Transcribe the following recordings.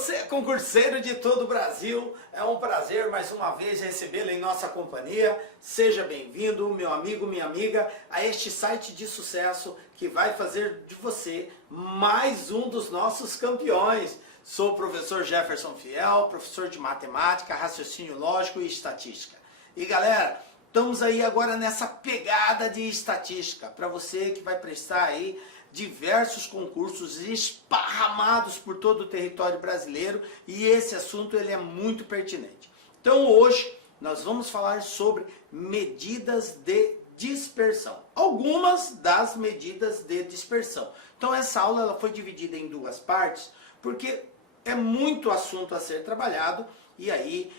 Você, concurseiro de todo o Brasil, é um prazer mais uma vez recebê-lo em nossa companhia. Seja bem-vindo, meu amigo, minha amiga, a este site de sucesso que vai fazer de você mais um dos nossos campeões. Sou o professor Jefferson Fiel, professor de matemática, raciocínio lógico e estatística. E galera, estamos aí agora nessa pegada de estatística, para você que vai prestar aí diversos concursos esparramados por todo o território brasileiro, e esse assunto ele é muito pertinente. Então hoje nós vamos falar sobre medidas de dispersão, algumas das medidas de dispersão. Então essa aula ela foi dividida em duas partes, porque é muito assunto a ser trabalhado, e aí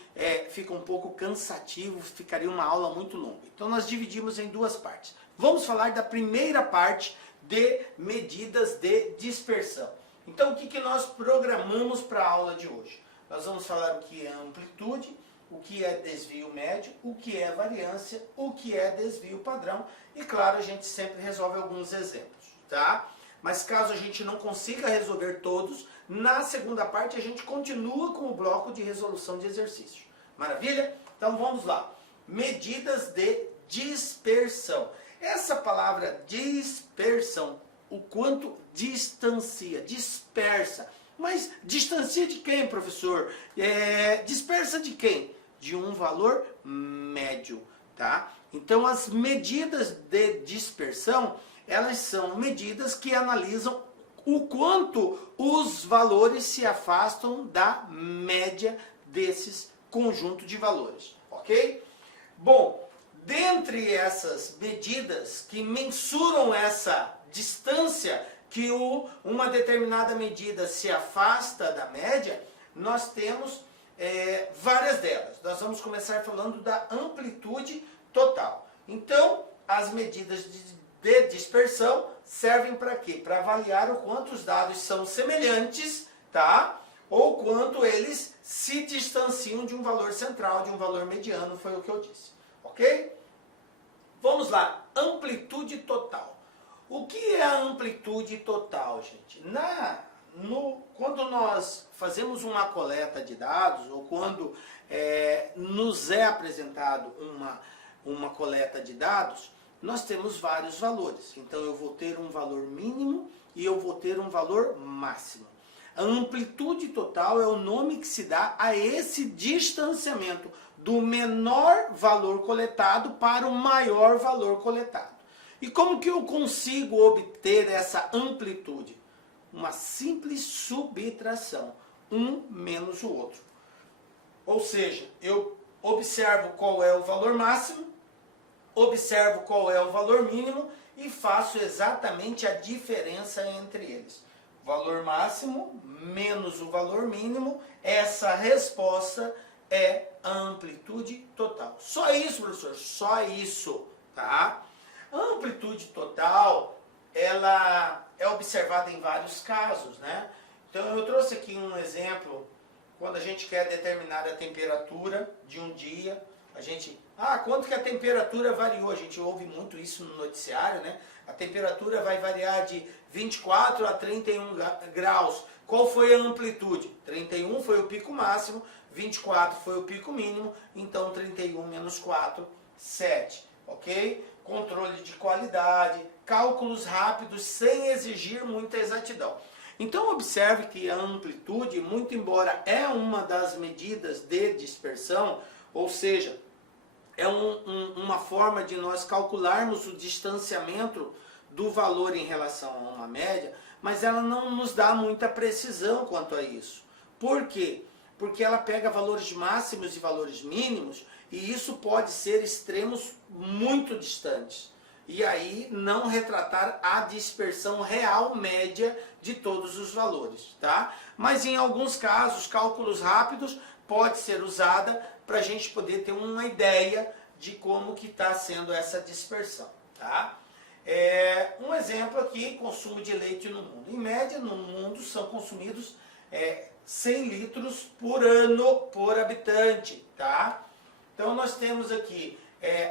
fica um pouco cansativo, ficaria uma aula muito longa. Então nós dividimos em duas partes. Vamos falar da primeira parte de medidas de dispersão. Então o que nós programamos para a aula de hoje? Nós vamos falar o que é amplitude, o que é desvio médio, o que é variância, o que é desvio padrão, e claro, a gente sempre resolve alguns exemplos, tá? Mas caso a gente não consiga resolver todos, na segunda parte a gente continua com o bloco de resolução de exercício. Maravilha? Então vamos lá. Medidas de dispersão. Essa palavra dispersão, o quanto distancia, dispersa. Mas distancia de quem, professor? Dispersa de quem? De um valor médio, tá? Então as medidas de dispersão, elas são medidas que analisam o quanto os valores se afastam da média desses conjuntos de valores, ok? Bom, dentre essas medidas que mensuram essa distância que uma determinada medida se afasta da média, nós temos várias delas. Nós vamos começar falando da amplitude total. Então, as medidas de dispersão servem para quê? Para avaliar o quanto os dados são semelhantes, tá? Ou quanto eles se distanciam de um valor central, de um valor mediano, foi o que eu disse. Ok? Vamos lá, amplitude total. O que é a amplitude total, gente? Quando nós fazemos uma coleta de dados, ou quando nos é apresentado uma coleta de dados, nós temos vários valores. Então eu vou ter um valor mínimo e eu vou ter um valor máximo. A amplitude total é o nome que se dá a esse distanciamento do menor valor coletado para o maior valor coletado. E como que eu consigo obter essa amplitude? Uma simples subtração, um menos o outro. Ou seja, eu observo qual é o valor máximo, observo qual é o valor mínimo e faço exatamente a diferença entre eles. Valor máximo menos o valor mínimo, essa resposta é a amplitude total. Só isso, professor, só isso, tá? A amplitude total, ela é observada em vários casos, né? Então eu trouxe aqui um exemplo, quando a gente quer determinar a temperatura de um dia, quanto que a temperatura variou? A gente ouve muito isso no noticiário, né? A temperatura vai variar de 24 a 31 graus. Qual foi a amplitude? 31 foi o pico máximo, 24 foi o pico mínimo, então 31 menos 4, 7, ok? Controle de qualidade, cálculos rápidos sem exigir muita exatidão. Então observe que a amplitude, muito embora é uma das medidas de dispersão, ou seja, é uma forma de nós calcularmos o distanciamento do valor em relação a uma média, mas ela não nos dá muita precisão quanto a isso. Por quê? Porque ela pega valores máximos e valores mínimos, e isso pode ser extremos muito distantes. E aí não retratar a dispersão real média de todos os valores, tá? Mas em alguns casos, cálculos rápidos pode ser usada para a gente poder ter uma ideia de como que está sendo essa dispersão, tá? Um exemplo aqui, consumo de leite no mundo. Em média, no mundo, são consumidos 100 litros por ano por habitante, tá? Então nós temos aqui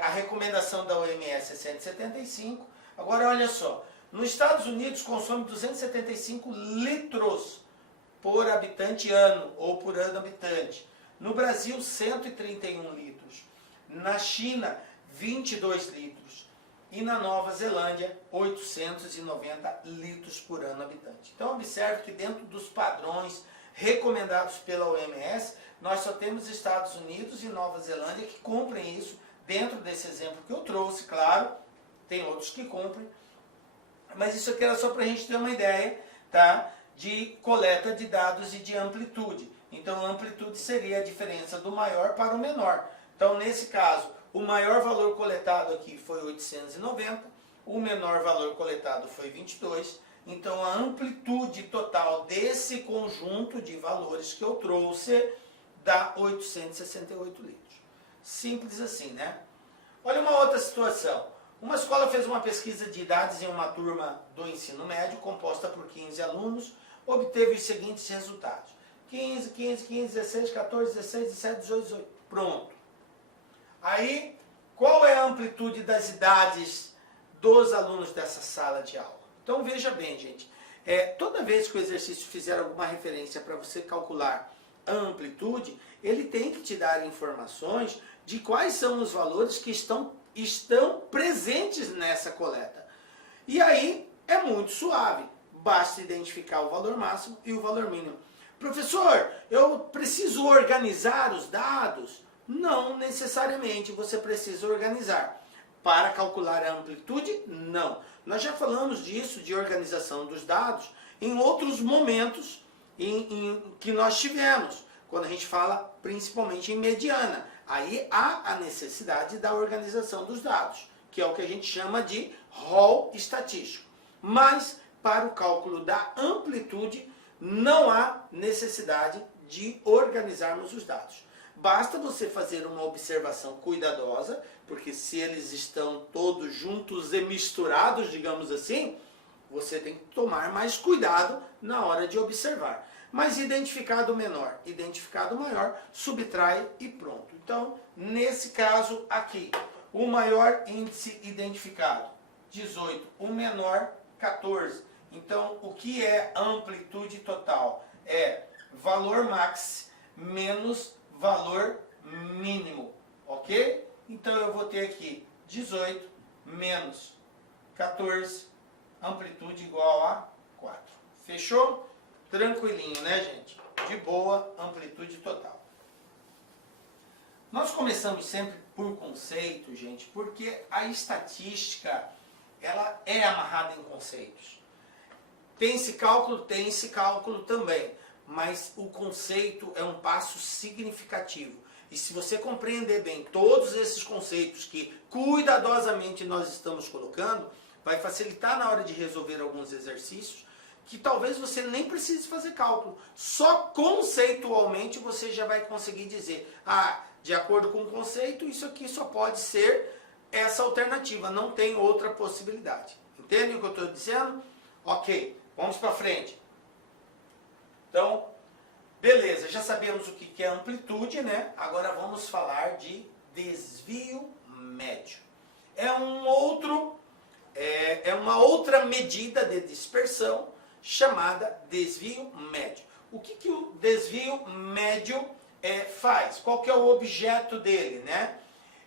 a recomendação da OMS é 175. Agora olha só, nos Estados Unidos consome 275 litros por habitante ano, ou por ano habitante. No Brasil, 131 litros. Na China, 22 litros. E na Nova Zelândia, 890 litros por ano habitante. Então, observe que dentro dos padrões recomendados pela OMS, nós só temos Estados Unidos e Nova Zelândia que cumprem isso, dentro desse exemplo que eu trouxe, claro, tem outros que cumprem, mas isso aqui era só para a gente ter uma ideia, tá, de coleta de dados e de amplitude. Então, a amplitude seria a diferença do maior para o menor. Então, nesse caso, o maior valor coletado aqui foi 890, o menor valor coletado foi 22, então a amplitude total desse conjunto de valores que eu trouxe dá 868 litros. Simples assim, né? Olha uma outra situação. Uma escola fez uma pesquisa de idades em uma turma do ensino médio, composta por 15 alunos, obteve os seguintes resultados. 15, 15, 15, 16, 14, 16, 17, 18, 18. Pronto. Aí, qual é a amplitude das idades dos alunos dessa sala de aula? Então, veja bem, gente. Toda vez que o exercício fizer alguma referência para você calcular a amplitude, ele tem que te dar informações de quais são os valores que estão presentes nessa coleta. E aí, é muito suave. Basta identificar o valor máximo e o valor mínimo. Professor, eu preciso organizar os dados? Não necessariamente você precisa organizar. Para calcular a amplitude, não. Nós já falamos disso, de organização dos dados, em outros momentos que nós tivemos, quando a gente fala principalmente em mediana. Aí há a necessidade da organização dos dados, que é o que a gente chama de rol estatístico. Mas, para o cálculo da amplitude, não há necessidade de organizarmos os dados. Basta você fazer uma observação cuidadosa, porque se eles estão todos juntos e misturados, digamos assim, você tem que tomar mais cuidado na hora de observar. Mas identificado menor, identificado maior, subtrai e pronto. Então, nesse caso aqui, o maior índice identificado, 18, o menor, 14. Então, o que é amplitude total? É valor max menos valor mínimo, ok? Então eu vou ter aqui 18 menos 14, amplitude igual a 4. Fechou? Tranquilinho, né, gente? De boa, amplitude total. Nós começamos sempre por conceito, gente, porque a estatística, ela é amarrada em conceitos. Tem esse cálculo também. Mas o conceito é um passo significativo. E se você compreender bem todos esses conceitos que cuidadosamente nós estamos colocando, vai facilitar na hora de resolver alguns exercícios que talvez você nem precise fazer cálculo. Só conceitualmente você já vai conseguir dizer, de acordo com o conceito, isso aqui só pode ser essa alternativa, não tem outra possibilidade. Entendem o que eu estou dizendo? Ok, vamos para frente. Então, beleza, já sabemos o que é amplitude, né? Agora vamos falar de desvio médio. É uma outra medida de dispersão chamada desvio médio. O que o desvio médio faz? Qual que é o objeto dele, né?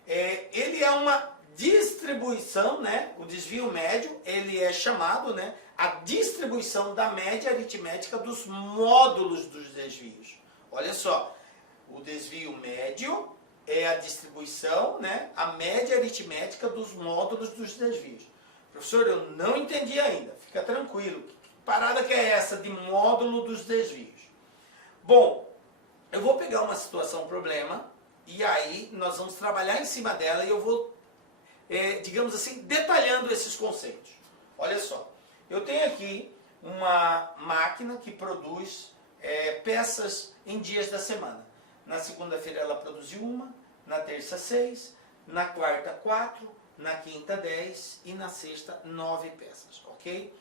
Ele é uma distribuição, né? O desvio médio, ele é chamado, né, a distribuição da média aritmética dos módulos dos desvios. Olha só, o desvio médio é a distribuição, né, a média aritmética dos módulos dos desvios. Professor, eu não entendi ainda, fica tranquilo. Que parada que é essa de módulo dos desvios? Bom, eu vou pegar uma situação problema e aí nós vamos trabalhar em cima dela e eu vou, digamos assim, detalhando esses conceitos. Olha só. Eu tenho aqui uma máquina que produz peças em dias da semana. Na segunda-feira ela produziu uma, na terça 6, na quarta 4, na quinta 10 e na sexta 9 peças, ok?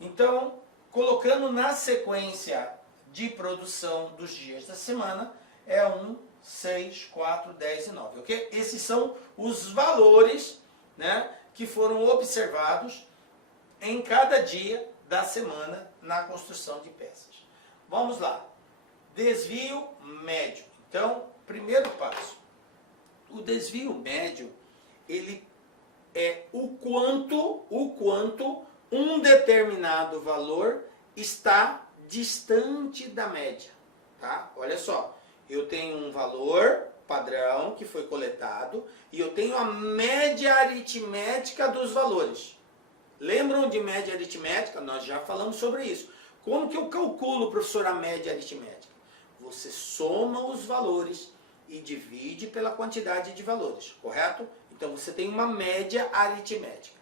Então, colocando na sequência de produção dos dias da semana, é 1, 6, 4, 10 e 9, ok? Esses são os valores, né, que foram observados em cada dia da semana na construção de peças. Vamos lá. Desvio médio. Então, primeiro passo. O desvio médio, ele é o quanto um determinado valor está distante da média, tá? Olha só, eu tenho um valor padrão que foi coletado e eu tenho a média aritmética dos valores. Lembram de média aritmética? Nós já falamos sobre isso. Como que eu calculo, professor, a média aritmética? Você soma os valores e divide pela quantidade de valores, correto? Então você tem uma média aritmética.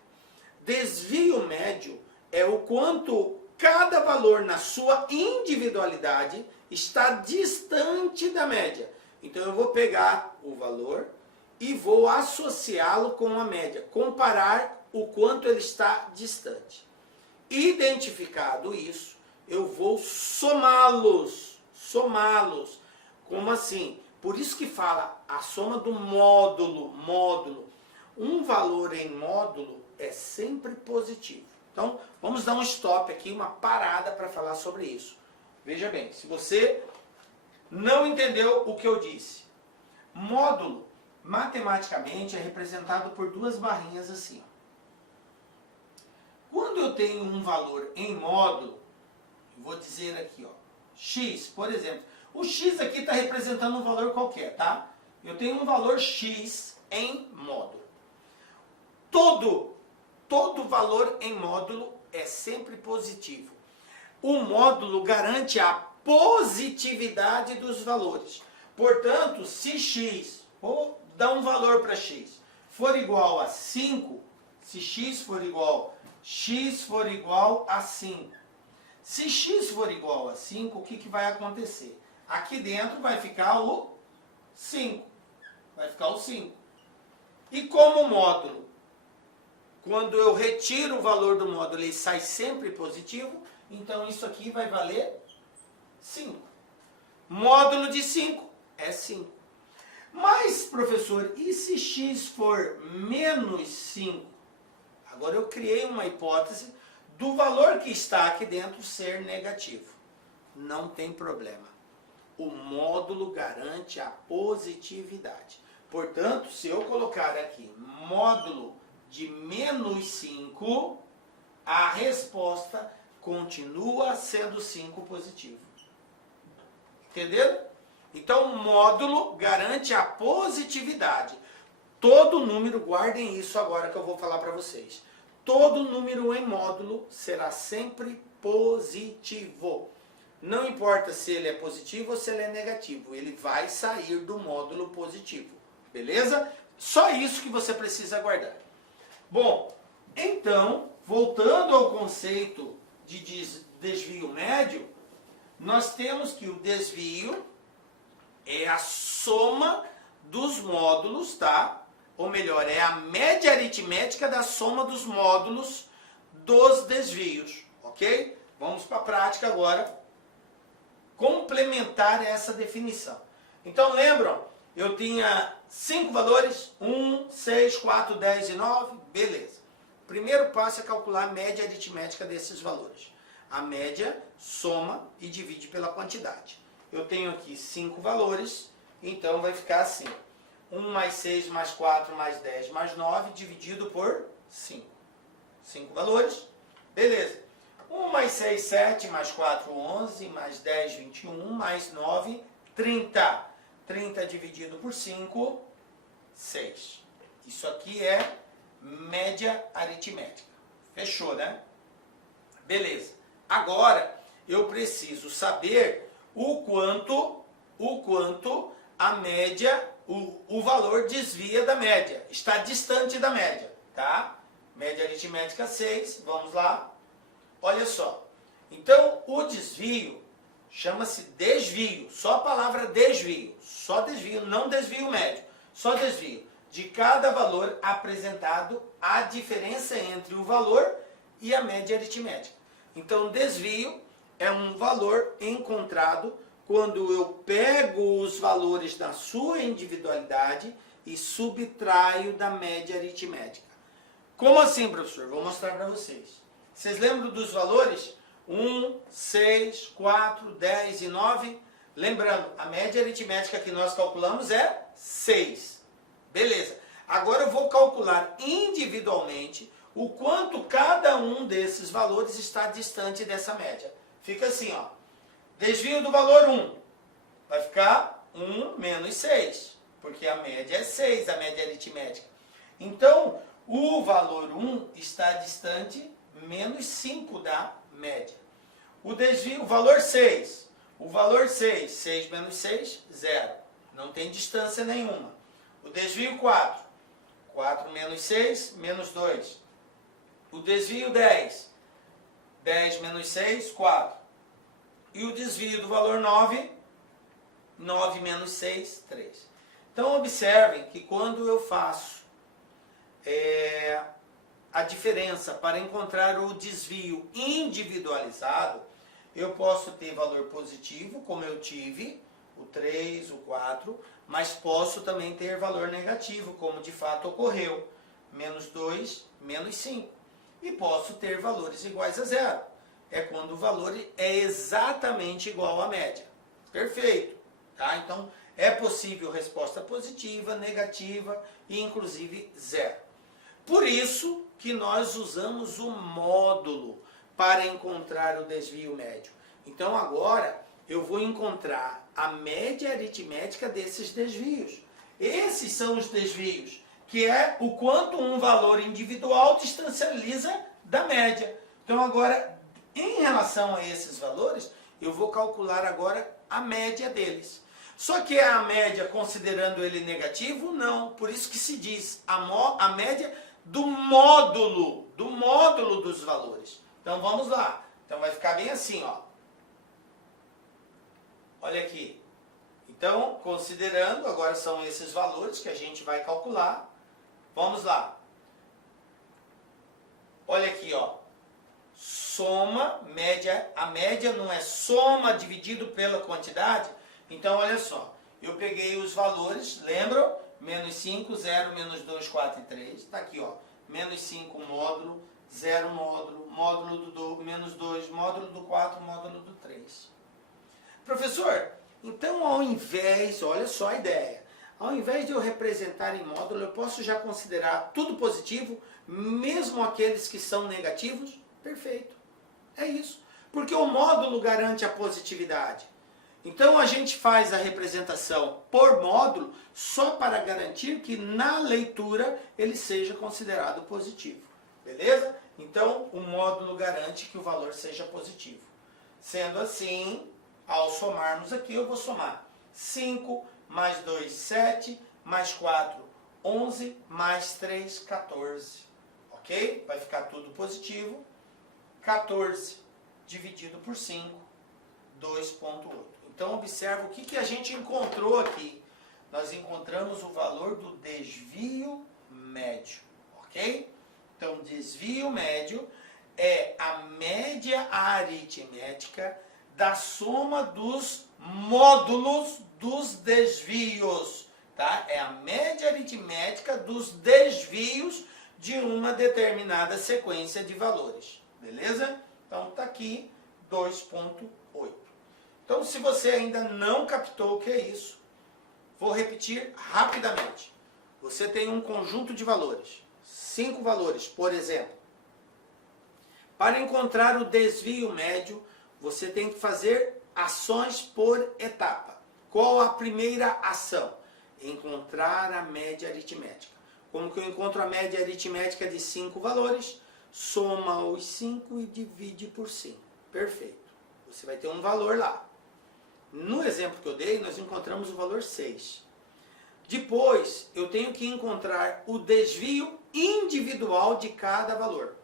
Desvio médio é o quanto cada valor na sua individualidade está distante da média. Então eu vou pegar o valor e vou associá-lo com a média, comparar o quanto ele está distante. Identificado isso, eu vou somá-los. Como assim? Por isso que fala a soma do módulo. Um valor em módulo é sempre positivo. Então, vamos dar um stop aqui, uma parada para falar sobre isso. Veja bem, se você não entendeu o que eu disse. Módulo, matematicamente, é representado por duas barrinhas assim. Quando eu tenho um valor em módulo, vou dizer aqui, ó, x, por exemplo. O x aqui está representando um valor qualquer, tá? Eu tenho um valor x em módulo. Todo valor em módulo é sempre positivo. O módulo garante a positividade dos valores. Portanto, se x, vou dar um valor para x, for igual a 5, se x for igual a 5, se x for igual a 5, o que vai acontecer? Aqui dentro vai ficar o 5. Vai ficar o 5. E como módulo, quando eu retiro o valor do módulo, ele sai sempre positivo, então isso aqui vai valer 5. Módulo de 5 é 5. Mas, professor, e se x for menos 5? Agora eu criei uma hipótese do valor que está aqui dentro ser negativo. Não tem problema. O módulo garante a positividade. Portanto, se eu colocar aqui módulo de menos 5, a resposta continua sendo 5 positivo. Entenderam? Então, módulo garante a positividade. Todo número, guardem isso agora que eu vou falar para vocês. Todo número em módulo será sempre positivo. Não importa se ele é positivo ou se ele é negativo, ele vai sair do módulo positivo. Beleza? Só isso que você precisa guardar. Bom, então, voltando ao conceito de desvio médio, nós temos que o desvio é a soma dos módulos, tá? Ou melhor, é a média aritmética da soma dos módulos dos desvios, ok? Vamos para a prática agora, complementar essa definição. Então, lembram? Eu tinha 5 valores, 1, 6, 4, 10 e 9, beleza. O primeiro passo é calcular a média aritmética desses valores. A média soma e divide pela quantidade. Eu tenho aqui 5 valores, então vai ficar assim. 1 mais 6 mais 4 mais 10 mais 9 dividido por 5. 5 valores, beleza. 1 mais 6, 7, mais 4, 11, mais 10, 21, mais 9, 30. 30 dividido por 5, 6. Isso aqui é média aritmética. Fechou, né? Beleza. Agora, eu preciso saber o quanto a média, o valor desvia da média. Está distante da média, tá? Média aritmética 6, vamos lá. Olha só. Então, o desvio chama-se desvio. Só a palavra desvio. Só desvio, não desvio médio. Só desvio. De cada valor apresentado, a diferença entre o valor e a média aritmética. Então, desvio é um valor encontrado quando eu pego os valores da sua individualidade e subtraio da média aritmética. Como assim, professor? Vou mostrar para vocês. Vocês lembram dos valores? 1, 6, 4, 10 e 9. Lembrando, a média aritmética que nós calculamos é 6. Beleza. Agora eu vou calcular individualmente o quanto cada um desses valores está distante dessa média. Fica assim, ó. Desvio do valor 1. Vai ficar 1 menos 6. Porque a média é 6, a média aritmética. Então, o valor 1 está distante menos 5 da média. O desvio, o valor 6. O valor 6, 6 menos 6, 0. Não tem distância nenhuma. O desvio 4. 4 menos 6, menos 2. O desvio 10. 10 menos 6, 4. E o desvio do valor 9. 9 menos 6, 3. Então, observem que quando eu faço a diferença para encontrar o desvio individualizado, eu posso ter valor positivo, como eu tive, o 3, o 4, mas posso também ter valor negativo, como de fato ocorreu, menos 2, menos 5. E posso ter valores iguais a 0. É quando o valor é exatamente igual à média. Perfeito. Tá? Então, é possível resposta positiva, negativa e inclusive 0. Por isso que nós usamos o módulo para encontrar o desvio médio. Então agora eu vou encontrar a média aritmética desses desvios. Esses são os desvios, que é o quanto um valor individual distancializa da média. Então agora, em relação a esses valores, eu vou calcular agora a média deles. Só que é a média considerando ele negativo? Não. Por isso que se diz a média do módulo dos valores. Então vamos lá. Então vai ficar bem assim, ó. Olha aqui. Então, considerando, agora são esses valores que a gente vai calcular. Vamos lá. Olha aqui, ó. Soma, média. A média não é soma dividido pela quantidade? Então, olha só. Eu peguei os valores, lembram? Menos 5, 0, menos 2, 4 e 3. Está aqui, ó. Menos 5 módulo, 0 módulo, módulo do menos 2, módulo do 4, módulo do 3. Professor, então ao invés, olha só a ideia, ao invés de eu representar em módulo, eu posso já considerar tudo positivo, mesmo aqueles que são negativos? Perfeito. É isso. Porque o módulo garante a positividade. Então a gente faz a representação por módulo só para garantir que na leitura ele seja considerado positivo. Beleza? Então o módulo garante que o valor seja positivo. Sendo assim, ao somarmos aqui, eu vou somar 5 mais 2, 7, mais 4, 11, mais 3, 14. Ok? Vai ficar tudo positivo. 14 dividido por 5, 2,8. Então, observa o que a gente encontrou aqui. Nós encontramos o valor do desvio médio. Ok? Então, desvio médio é a média aritmética da soma dos módulos dos desvios. Tá? É a média aritmética dos desvios de uma determinada sequência de valores. Beleza? Então, está aqui 2,8. Então, se você ainda não captou o que é isso, vou repetir rapidamente. Você tem um conjunto de valores, 5 valores, por exemplo. Para encontrar o desvio médio, você tem que fazer ações por etapa. Qual a primeira ação? Encontrar a média aritmética. Como que eu encontro a média aritmética de 5 valores? Soma os 5 e divide por 5. Perfeito. Você vai ter um valor lá. No exemplo que eu dei, nós encontramos o valor 6. Depois, eu tenho que encontrar o desvio individual de cada valor.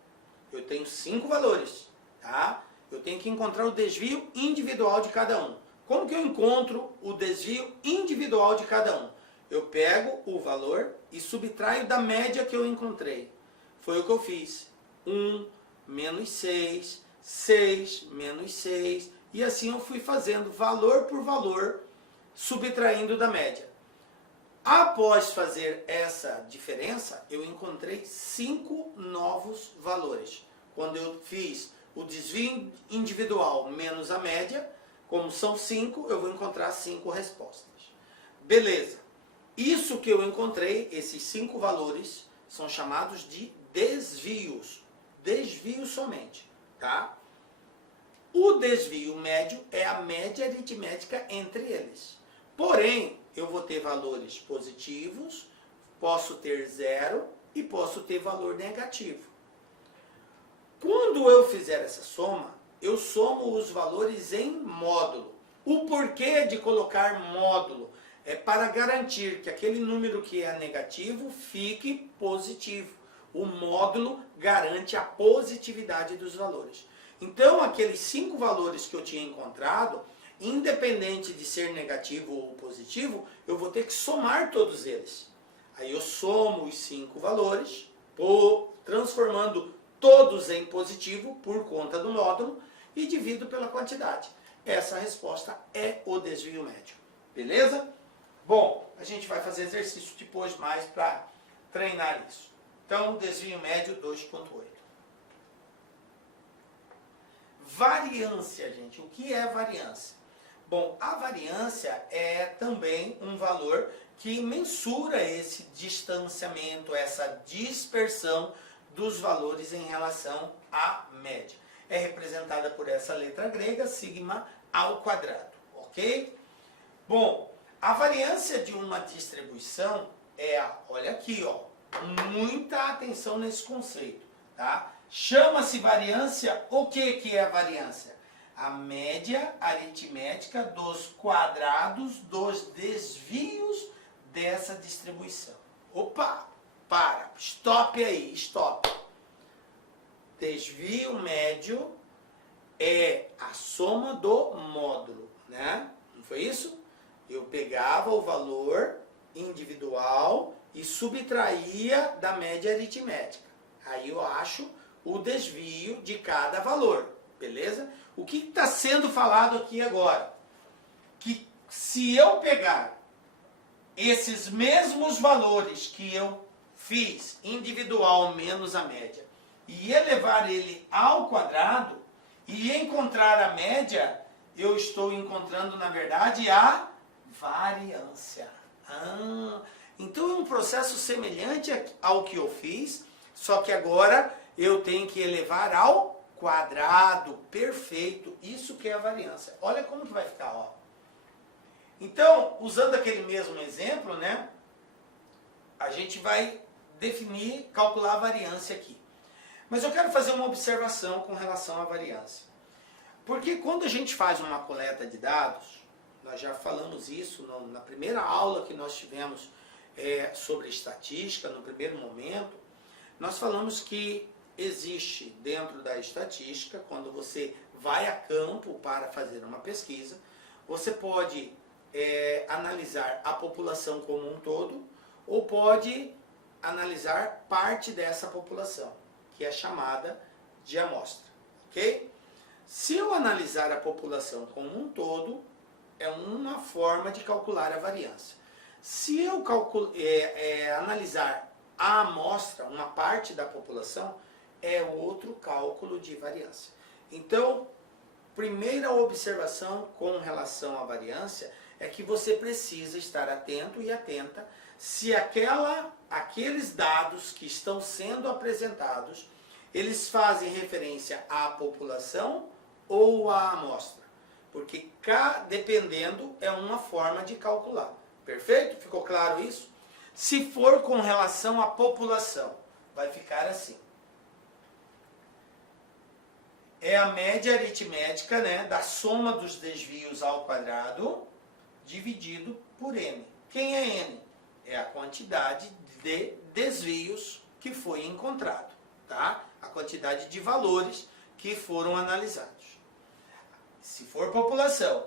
Eu tenho 5 valores, tá? Eu tenho que encontrar o desvio individual de cada um. Como que eu encontro o desvio individual de cada um? Eu pego o valor e subtraio da média que eu encontrei. Foi o que eu fiz. 1 menos 6, 6 menos 6, e assim eu fui fazendo valor por valor, subtraindo da média. Após fazer essa diferença, eu encontrei 5 novos valores. Quando eu fiz o desvio individual menos a média, como são 5, eu vou encontrar 5 respostas. Beleza. Isso que eu encontrei, esses 5 valores, são chamados de desvios. Desvios somente, tá? O desvio médio é a média aritmética entre eles. Porém, eu vou ter valores positivos, posso ter 0 e posso ter valor negativo. Quando eu fizer essa soma, eu somo os valores em módulo. O porquê de colocar módulo é para garantir que aquele número que é negativo fique positivo. O módulo garante a positividade dos valores. Então, aqueles 5 valores que eu tinha encontrado, independente de ser negativo ou positivo, eu vou ter que somar todos eles. Aí eu somo os 5 valores, transformando todos em positivo por conta do módulo e divido pela quantidade. Essa resposta é o desvio médio. Beleza? Bom, a gente vai fazer exercício depois mais para treinar isso. Então, desvio médio 2.8. Variância, gente. O que é variância? Bom, a variância é também um valor que mensura esse distanciamento, essa dispersão dos valores em relação à média. É representada por essa letra grega, sigma ao quadrado, ok? Bom, a variância de uma distribuição é, olha aqui, ó, muita atenção nesse conceito, tá? Chama-se variância, o que é a variância? A média aritmética dos quadrados dos desvios dessa distribuição. Opa, stop aí, stop. Desvio médio é a soma do módulo, né? Não foi isso? Eu pegava o valor individual e subtraía da média aritmética. Aí eu acho o desvio de cada valor, beleza? O que está sendo falado aqui agora? Que se eu pegar esses mesmos valores que eu fiz, individual menos a média, e elevar ele ao quadrado, e encontrar a média, eu estou encontrando, na verdade, a variância. Então é um processo semelhante ao que eu fiz, só que agora eu tenho que elevar ao quadrado. Perfeito. Isso que é a variância. Olha como que vai ficar, ó. Então, usando aquele mesmo exemplo, né, a gente vai definir, calcular a variância aqui. Mas eu quero fazer uma observação com relação à variância. Porque quando a gente faz uma coleta de dados, nós já falamos isso na primeira aula que nós tivemos sobre estatística, no primeiro momento, nós falamos que existe dentro da estatística, quando você vai a campo para fazer uma pesquisa, você pode analisar a população como um todo, ou pode analisar parte dessa população, que é chamada de amostra, ok? Se eu analisar a população como um todo, é uma forma de calcular a variância. Se eu analisar a amostra, uma parte da população, é outro cálculo de variância. Então, primeira observação com relação à variância é que você precisa estar atento e atenta se aqueles dados que estão sendo apresentados, eles fazem referência à população ou à amostra. Porque dependendo é uma forma de calcular. Perfeito? Ficou claro isso? Se for com relação à população, vai ficar assim. É a média aritmética, né, da soma dos desvios ao quadrado dividido por n. Quem é n? É a quantidade de desvios que foi encontrado, tá? A quantidade de valores que foram analisados. Se for população,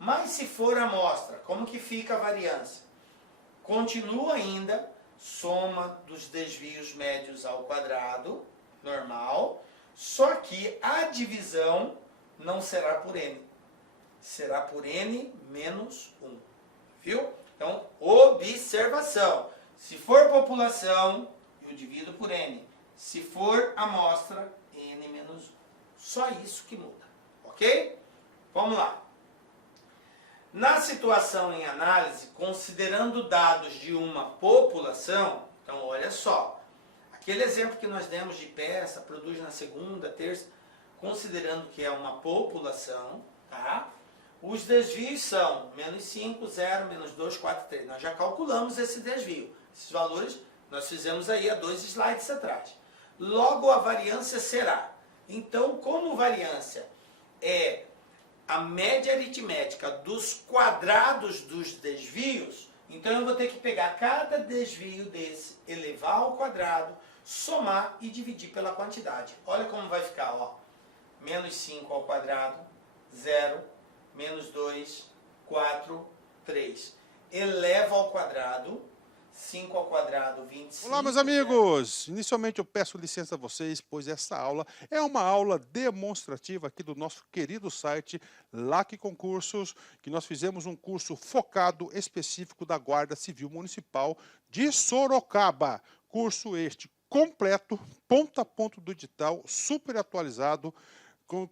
mas se for amostra, como que fica a variância? Continua ainda soma dos desvios médios ao quadrado, normal, só que a divisão não será por n, será por n menos 1, viu? Então, observação, se for população, eu divido por n, se for amostra, n menos 1, Só isso que muda, ok? Vamos lá. Na situação em análise, considerando dados de uma população, então olha só, aquele exemplo que nós demos de peça, produz na segunda, terça, considerando que é uma população, tá? Os desvios são menos 5, 0, menos 2, 4, 3. Nós já calculamos esse desvio. Esses valores nós fizemos aí há 2 slides atrás. Logo, a variância será. Então, como variância é a média aritmética dos quadrados dos desvios, então eu vou ter que pegar cada desvio desse, elevar ao quadrado, somar e dividir pela quantidade. Olha como vai ficar, ó. Menos 5 ao quadrado, 0, menos 2, 4, 3. Eleva ao quadrado, 5 ao quadrado, 25. Olá, meus amigos! Inicialmente eu peço licença a vocês, pois essa aula é uma aula demonstrativa aqui do nosso querido site LAC Concursos, que nós fizemos um curso focado específico da Guarda Civil Municipal de Sorocaba. Curso este completo, ponto a ponto do edital, super atualizado.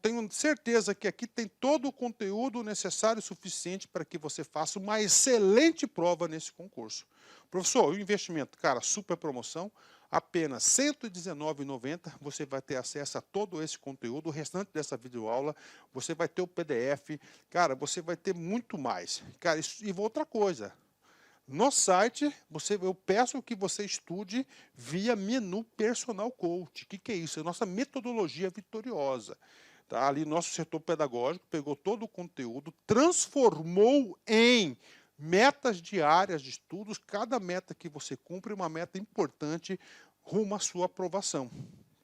Tenho certeza que aqui tem todo o conteúdo necessário e suficiente para que você faça uma excelente prova nesse concurso. Professor, o investimento, cara, super promoção, apenas R$ 119,90, você vai ter acesso a todo esse conteúdo, o restante dessa videoaula, você vai ter o PDF, cara, você vai ter muito mais. Cara, e outra coisa, no site, eu peço que você estude via menu Personal Coach. O que é isso? É a nossa metodologia vitoriosa. Tá? Ali, nosso setor pedagógico pegou todo o conteúdo, transformou em metas diárias de estudos. Cada meta que você cumpre é uma meta importante rumo à sua aprovação.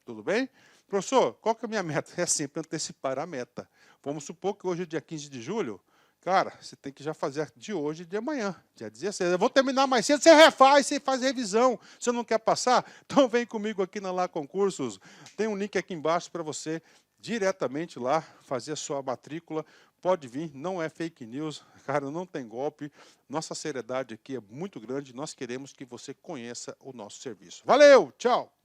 Tudo bem? Professor, qual que é a minha meta? É sempre antecipar a meta. Vamos supor que hoje é dia 15 de julho. Cara, você tem que já fazer de hoje e de amanhã, dia 16. Eu vou terminar mais cedo, você refaz, você faz revisão. Você não quer passar? Então vem comigo aqui na LAC Concursos. Tem um link aqui embaixo para você diretamente lá fazer a sua matrícula. Pode vir, não é fake news, cara, não tem golpe. Nossa seriedade aqui é muito grande. Nós queremos que você conheça o nosso serviço. Valeu, tchau!